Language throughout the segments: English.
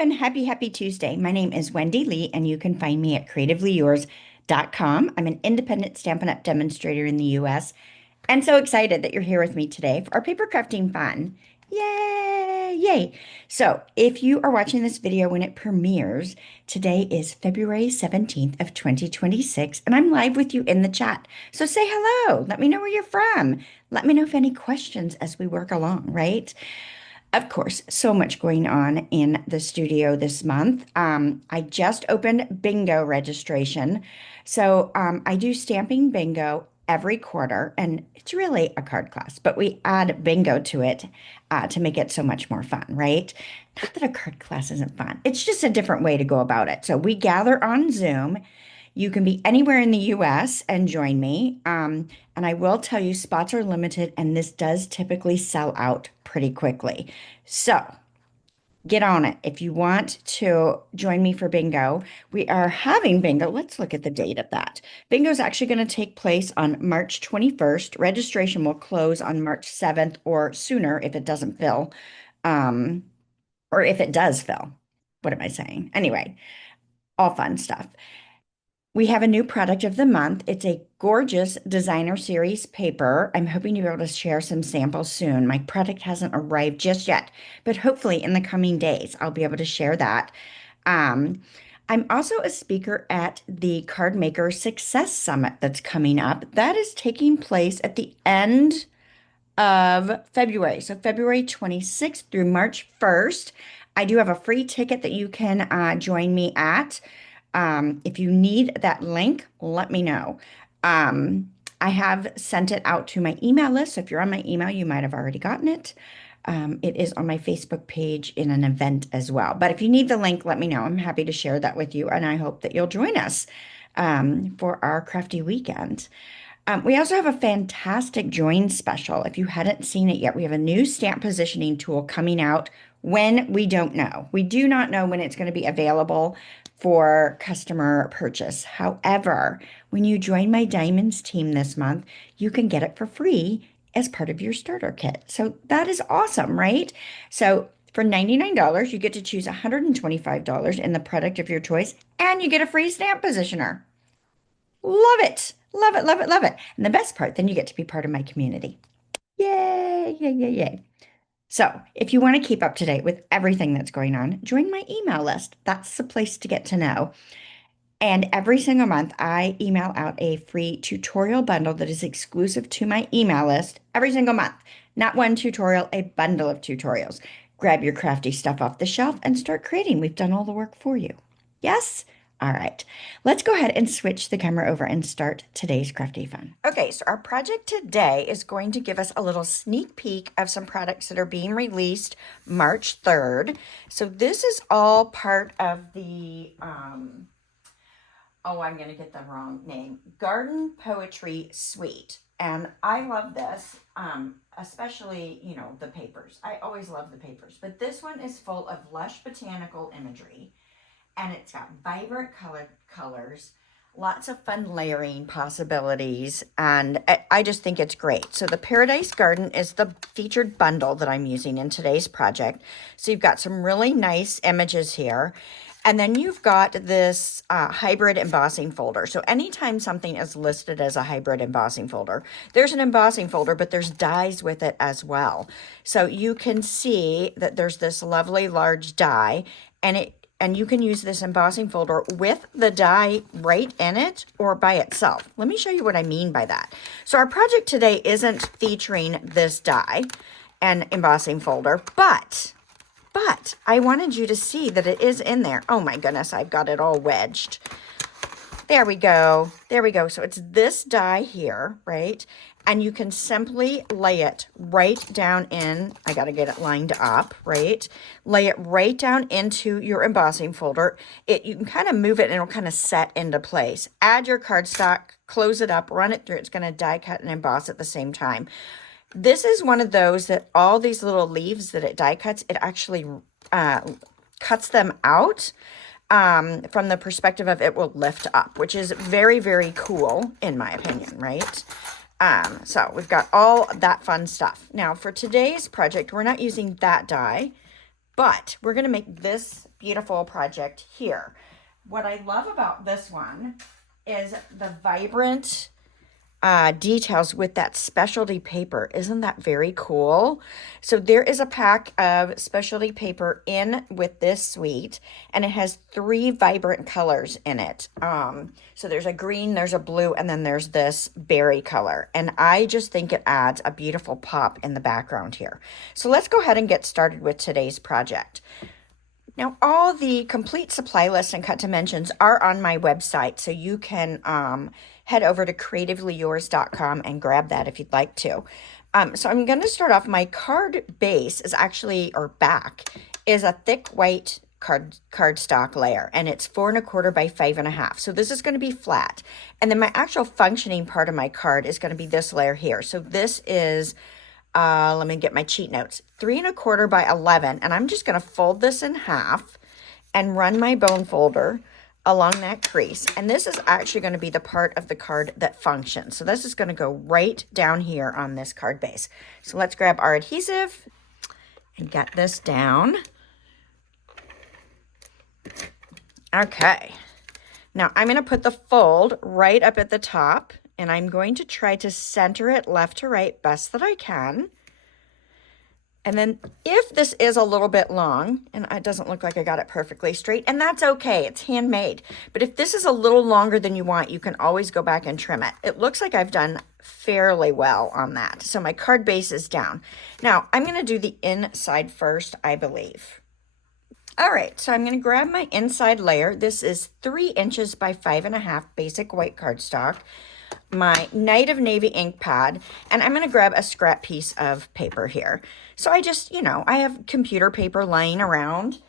and happy Tuesday. My name is Wendy Lee, and you can find me at CreativeLeeYours.com. I'm an independent Stampin' Up! Demonstrator in the US, and so excited that you're here with me today for our paper crafting fun. Yay! Yay! So, if you are watching this video when it premieres, today is February 17th of 2026, and I'm live with you in the chat. So say hello. Let me know where you're from. Let me know if any questions as we work along, right? Of course, so much going on in the studio this month. I just opened bingo registration. So I do stamping bingo every quarter, and it's really a card class, but we add bingo to it to make it so much more fun, right? Not that a card class isn't fun, it's just a different way to go about it. So we gather on Zoom. You can be anywhere in the US and join me. And I will tell you, spots are limited, and this does typically sell out pretty quickly. So get on it. If you want to join me for bingo, we are having bingo. Let's look at the date of that. Bingo is actually going to take place on March 21st. Registration will close on March 7th or sooner if it doesn't fill, um, or if it does fill. What am I saying? Anyway, all fun stuff. We have a new product of the month. It's a gorgeous designer series paper. I'm hoping to be able to share some samples soon. My product hasn't arrived just yet, but hopefully in the coming days, I'll be able to share that. Um, I'm also a speaker at the Card Maker Success Summit that's coming up. That is taking place at the end of February. So February 26th through March 1st. I do have a free ticket that you can join me at. If you need that link, let me know. I have sent it out to my email list. So if you're on my email, you might have already gotten it. It is on my Facebook page in an event as well. But if you need the link, let me know. I'm happy to share that with you, and I hope that you'll join us for our crafty weekend. We also have a fantastic join special. If you hadn't seen it yet, we have a new stamp positioning tool coming out when we don't know. We do not know when it's going to be available for customer purchase. However, when you join my Diamonds team this month, you can get it for free as part of your starter kit. So that is awesome, right? So for $99, you get to choose $125 in the product of your choice, and you get a free stamp positioner. Love it. Love it, love it, love it. And the best part, then you get to be part of my community. Yay, yay, yay, yay. So if you want to keep up to date with everything that's going on, join my email list. That's the place to get to know. And every single month, I email out a free tutorial bundle that is exclusive to my email list every single month. Not one tutorial, a bundle of tutorials. Grab your crafty stuff off the shelf and start creating. We've done all the work for you. Yes? All right, let's go ahead and switch the camera over and start today's crafty fun. Okay, so our project today is going to give us a little sneak peek of some products that are being released March 3rd. So this is all part of the, I'm going to get the wrong name, Garden Poetry Suite. And I love this, especially, you know, the papers. I always love the papers, but this one is full of lush botanical imagery. And it's got vibrant colors, lots of fun layering possibilities, and I just think it's great. So the Paradise Garden is the featured bundle that I'm using in today's project. So you've got some really nice images here. And then you've got this hybrid embossing folder. So anytime something is listed as a hybrid embossing folder, there's an embossing folder, but there's dies with it as well. So you can see that there's this lovely large die, and you can use this embossing folder with the die right in it or by itself. Let me show you what I mean by that. So our project today isn't featuring this die and embossing folder, but I wanted you to see that it is in there. Oh my goodness, I've got it all wedged. There we go. There we go. So it's this die here, right? And you can simply lay it right down in, I got to get it lined up, right? Lay it right down into your embossing folder. You can kind of move it and it'll kind of set into place. Add your cardstock, close it up, run it through. It's going to die cut and emboss at the same time. This is one of those that all these little leaves that it die cuts, it actually cuts them out from the perspective of it will lift up, which is very, very cool in my opinion, right? So we've got all that fun stuff. Now for today's project, we're not using that die, but we're going to make this beautiful project here. What I love about this one is the vibrant details with that specialty paper. Isn't that very cool? So there is a pack of specialty paper in with this suite, and it has 3 vibrant colors in it. So there's a green, there's a blue, and then there's this berry color. And I just think it adds a beautiful pop in the background here. So let's go ahead and get started with today's project. Now, all the complete supply lists and cut dimensions are on my website, so you can head over to CreativeLeeYours.com and grab that if you'd like to. So I'm going to start off. My card base is actually, or back, is a thick white cardstock layer, and it's 4 1/4 by 5 1/2. So this is going to be flat. And then my actual functioning part of my card is going to be this layer here. So this is... let me get my cheat notes. 3 1/4 by 11, and I'm just going to fold this in half and run my bone folder along that crease. And this is actually going to be the part of the card that functions. So this is going to go right down here on this card base. So let's grab our adhesive and get this down. Okay. Now I'm going to put the fold right up at the top, and I'm going to try to center it left to right best that I can. And then if this is a little bit long, and it doesn't look like I got it perfectly straight, and that's okay, it's handmade. But if this is a little longer than you want, you can always go back and trim it. It looks like I've done fairly well on that. So my card base is down. Now I'm gonna do the inside first, I believe. All right, so I'm gonna grab my inside layer. This is 3 inches by 5 1/2 basic white cardstock, my Night of Navy ink pad, and I'm going to grab a scrap piece of paper here. So I just, I have computer paper lying around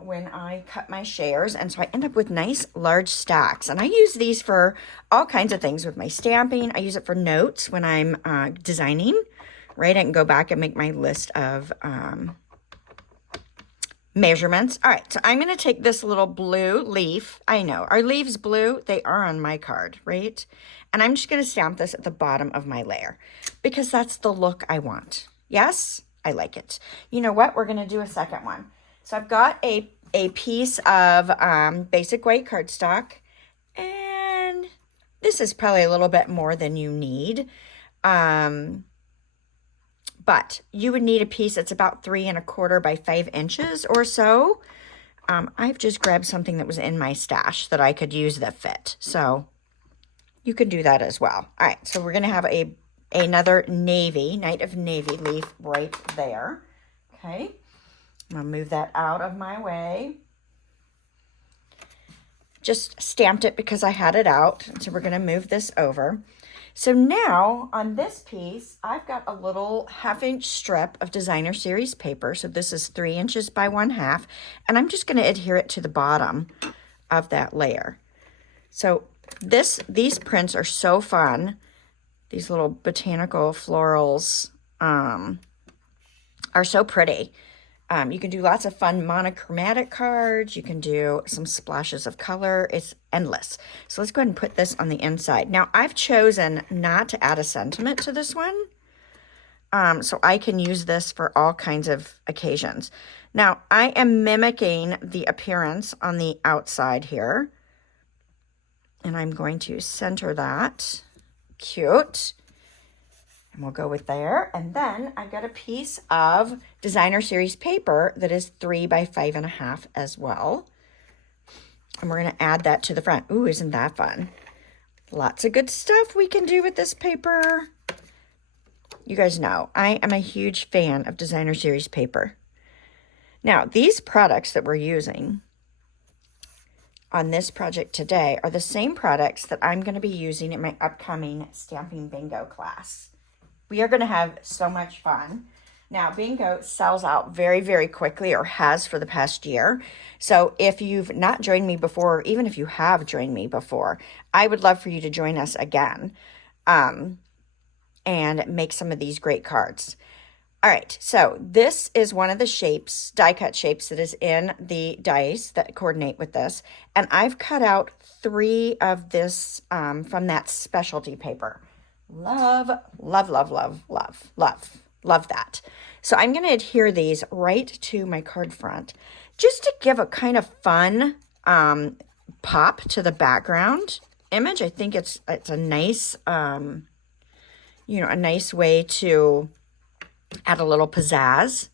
when I cut my shares, and so I end up with nice large stacks. And I use these for all kinds of things with my stamping. I use it for notes when I'm designing, right? I can go back and make my list of measurements. All right, so I'm going to take this little blue leaf. I know, are leaves blue? They are on my card, right? And I'm just going to stamp this at the bottom of my layer because that's the look I want. Yes, I like it. You know what? We're going to do a second one. So I've got a piece of basic white cardstock, and this is probably a little bit more than you need. But you would need a piece that's about 3 1/4 by 5 inches or so. I've just grabbed something that was in my stash that I could use that fit. So you could do that as well. All right, so we're going to have another navy, Night of Navy leaf right there. Okay, I'm going to move that out of my way. Just stamped it because I had it out. So we're going to move this over. So now on this piece, I've got a little 1/2 inch strip of designer series paper. So this is 3 inches by 1/2, and I'm just going to adhere it to the bottom of that layer. So these prints are so fun. These little botanical florals are so pretty. You can do lots of fun monochromatic cards. You can do some splashes of color. It's endless. So let's go ahead and put this on the inside. Now, I've chosen not to add a sentiment to this one, so I can use this for all kinds of occasions. Now, I am mimicking the appearance on the outside here, and I'm going to center that. Cute. And we'll go with there. And then I've got a piece of designer series paper that is 3 by 5 1/2 as well. And we're going to add that to the front. Ooh, isn't that fun? Lots of good stuff we can do with this paper. You guys know, I am a huge fan of designer series paper. Now, these products that we're using on this project today are the same products that I'm going to be using in my upcoming Stamping Bingo class. We are going to have so much fun. Now, Bingo sells out very, very quickly, or has for the past year. So if you've not joined me before, or even if you have joined me before, I would love for you to join us again and make some of these great cards. All right, so this is one of the shapes, die cut shapes that is in the dies that coordinate with this. And I've cut out 3 of this from that specialty paper. Love, love, love, love, love, love, Love that. So I'm going to adhere these right to my card front just to give a kind of fun pop to the background image. I think it's a nice, you know, a nice way to add a little pizzazz,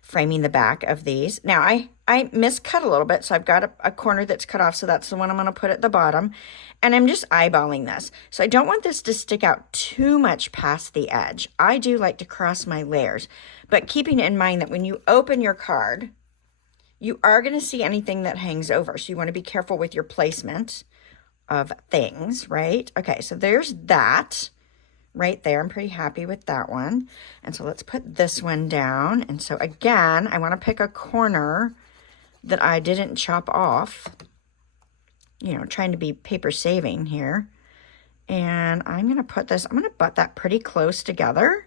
framing the back of these. Now I miscut a little bit, so I've got a corner that's cut off, so that's the one I'm going to put at the bottom. And I'm just eyeballing this. So I don't want this to stick out too much past the edge. I do like to cross my layers, but keeping in mind that when you open your card, you are going to see anything that hangs over. So you want to be careful with your placement of things, right? Okay, so there's that right there. I'm pretty happy with that one. And so let's put this one down. And so again, I want to pick a corner that I didn't chop off, you know, trying to be paper saving here. And I'm going to put this, I'm going to butt that pretty close together.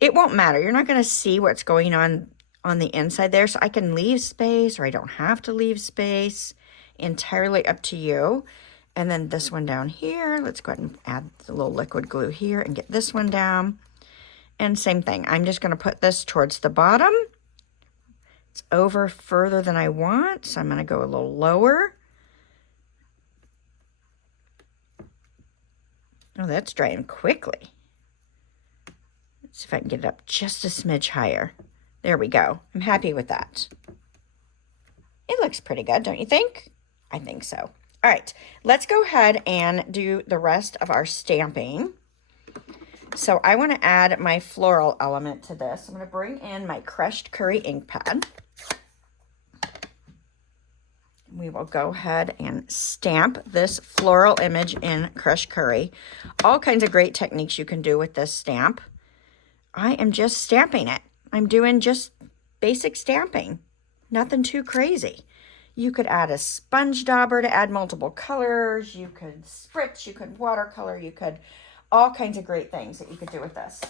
It won't matter. You're not going to see what's going on the inside there. So I can leave space, or I don't have to leave space. Entirely up to you. And then this one down here, let's go ahead and add the little liquid glue here and get this one down. And same thing, I'm just going to put this towards the bottom. It's over further than I want, so I'm going to go a little lower. Oh, that's drying quickly. Let's see if I can get it up just a smidge higher. There we go. I'm happy with that. It looks pretty good, don't you think? I think so. All right, let's go ahead and do the rest of our stamping. So I want to add my floral element to this. I'm going to bring in my crushed curry ink pad. We will go ahead and stamp this floral image in crushed curry. All kinds of great techniques you can do with this stamp. I am just stamping it. I'm doing just basic stamping. Nothing too crazy. You could add a sponge dauber to add multiple colors. You could spritz, you could watercolor, you could, all kinds of great things that you could do with this.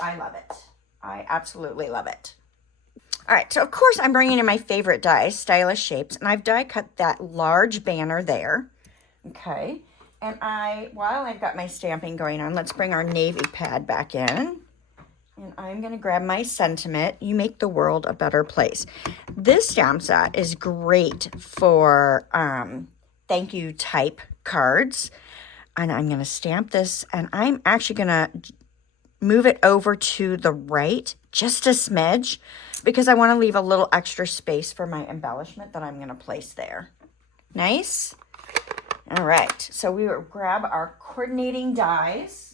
I love it. I absolutely love it. All right, so of course I'm bringing in my favorite dies, Stylish Shapes, and I've die cut that large banner there. Okay, and while I've got my stamping going on, let's bring our navy pad back in. And I'm going to grab my sentiment, you make the world a better place. This stamp set is great for thank you type cards. And I'm going to stamp this, and I'm actually going to move it over to the right just a smidge because I want to leave a little extra space for my embellishment that I'm going to place there. Nice. All right. So we will grab our coordinating dies.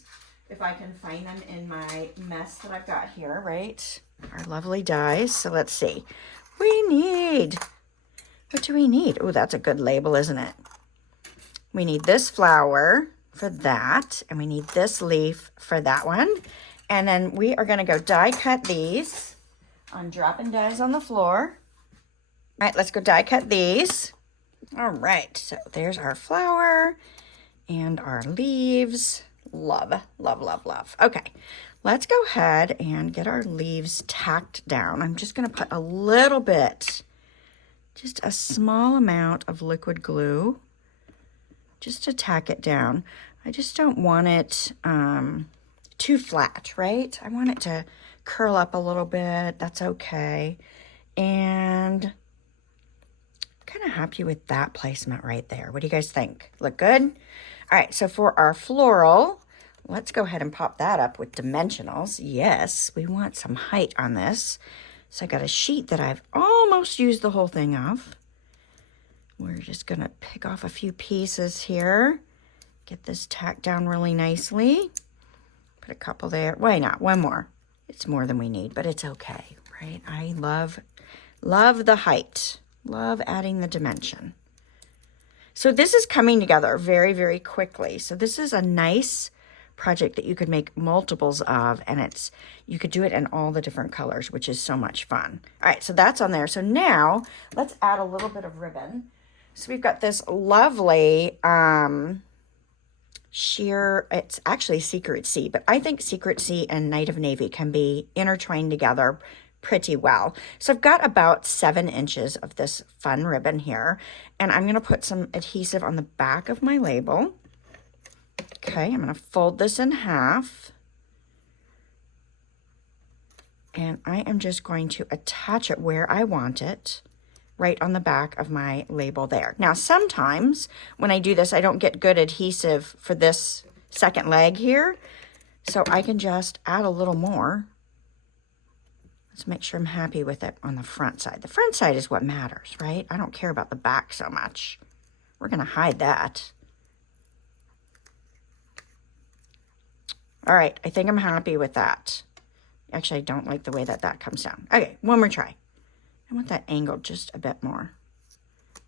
If I can find them in my mess that I've got here, right? Our lovely dies. So let's see. What do we need? Oh, that's a good label, isn't it? We need this flower for that, and we need this leaf for that one. And then we are going to go die cut these. I'm dropping dies on the floor. All right, let's go die cut these. All right, so there's our flower and our leaves. Love, love, love, love. Okay, let's go ahead and get our leaves tacked down. I'm just going to put a little bit, just a small amount of liquid glue just to tack it down. I just don't want it too flat, right? I want it to curl up a little bit. That's okay. And kind of happy with that placement right there. What do you guys think? Look good? All right, so for our floral, let's go ahead and pop that up with dimensionals. Yes, we want some height on this. So I got a sheet that I've almost used the whole thing of. We're just going to pick off a few pieces here. Get this tacked down really nicely. Put a couple there. Why not? One more. It's more than we need, but it's okay, right? I love the height. Love adding the dimension. So this is coming together very, very quickly. So this is a nice project that you could make multiples of, and you could do it in all the different colors, which is so much fun. All right, so that's on there. So now let's add a little bit of ribbon. So we've got this lovely sheer, it's actually Secret Sea, but I think Secret Sea and Night of Navy can be intertwined together pretty well. So I've got about 7 inches of this fun ribbon here, and I'm going to put some adhesive on the back of my label. Okay, I'm going to fold this in half. And I am just going to attach it where I want it, right on the back of my label there. Now, sometimes when I do this, I don't get good adhesive for this second leg here. So I can just add a little more. Let's make sure I'm happy with it on the front side. The front side is what matters, right? I don't care about the back so much. We're going to hide that. All right, I think I'm happy with that. Actually, I don't like the way that that comes down. Okay, one more try. I want that angled just a bit more.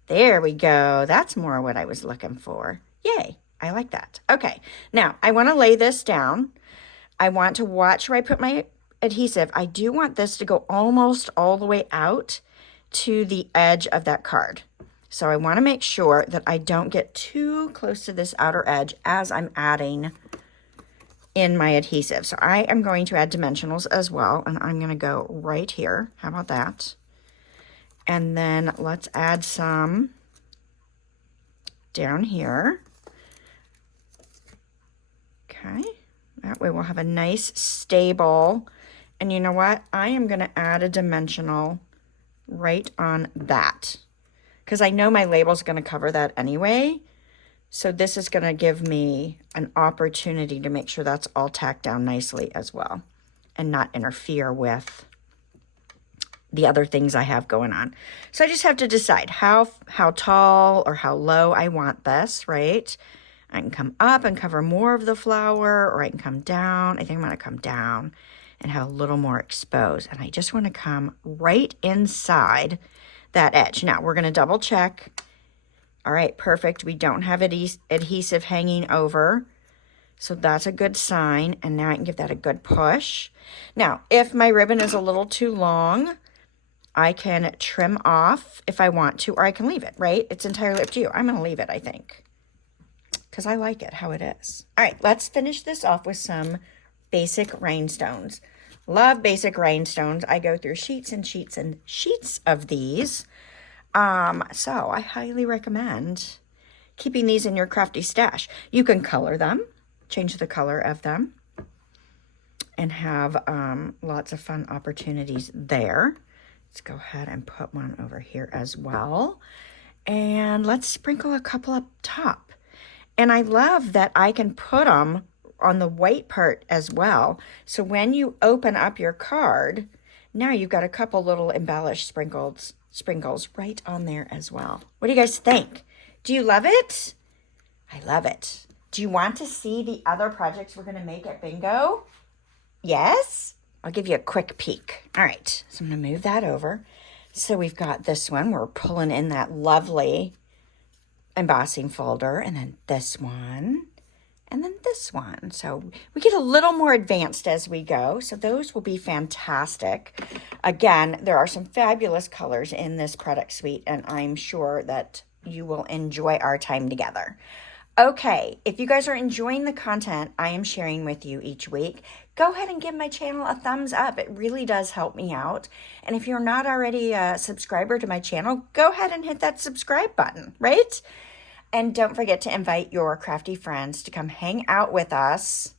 There we go. That's more what I was looking for. Yay, I like that. Okay, now I want to lay this down. I want to watch where I put my adhesive. I do want this to go almost all the way out to the edge of that card. So I want to make sure that I don't get too close to this outer edge as I'm adding in my adhesive. So I am going to add dimensionals as well, and I'm going to go right here. How about that? And then let's add some down here. Okay, that way we'll have a nice stable. And you know what? I am going to add a dimensional right on that, because I know my label is going to cover that anyway. So this is going to give me an opportunity to make sure that's all tacked down nicely as well and not interfere with the other things I have going on. So I just have to decide how tall or how low I want this, right? I can come up and cover more of the flower, or I can come down. I think I'm going to come down and have a little more exposed. And I just want to come right inside that edge. Now we're going to double check. All right, perfect. We don't have adhesive hanging over. So that's a good sign. And now I can give that a good push. Now, if my ribbon is a little too long, I can trim off if I want to, or I can leave it, right? It's entirely up to you. I'm going to leave it, I think, because I like it how it is. All right, let's finish this off with some basic rhinestones. Love basic rhinestones. I go through sheets and sheets and sheets of these. So I highly recommend keeping these in your crafty stash. You can color them, change the color of them, and have lots of fun opportunities there. Let's go ahead and put one over here as well. And let's sprinkle a couple up top. And I love that I can put them on the white part as well. So when you open up your card, now you've got a couple little embellished sprinkles right on there as well. What do you guys think? Do you love it? I love it. Do you want to see the other projects we're going to make at Bingo? Yes? I'll give you a quick peek. All right, so I'm going to move that over. So we've got this one. We're pulling in that lovely embossing folder, and then this one, and then this one. So we get a little more advanced as we go. So those will be fantastic. Again, there are some fabulous colors in this product suite, and I'm sure that you will enjoy our time together. Okay, if you guys are enjoying the content I am sharing with you each week, go ahead and give my channel a thumbs up. It really does help me out. And if you're not already a subscriber to my channel, go ahead and hit that subscribe button, right? And don't forget to invite your crafty friends to come hang out with us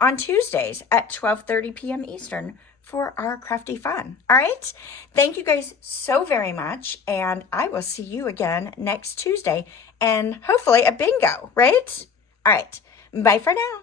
on Tuesdays at 12:30 p.m. Eastern for our crafty fun. All right? Thank you guys so very much, and I will see you again next Tuesday, and hopefully a bingo, right? All right. Bye for now.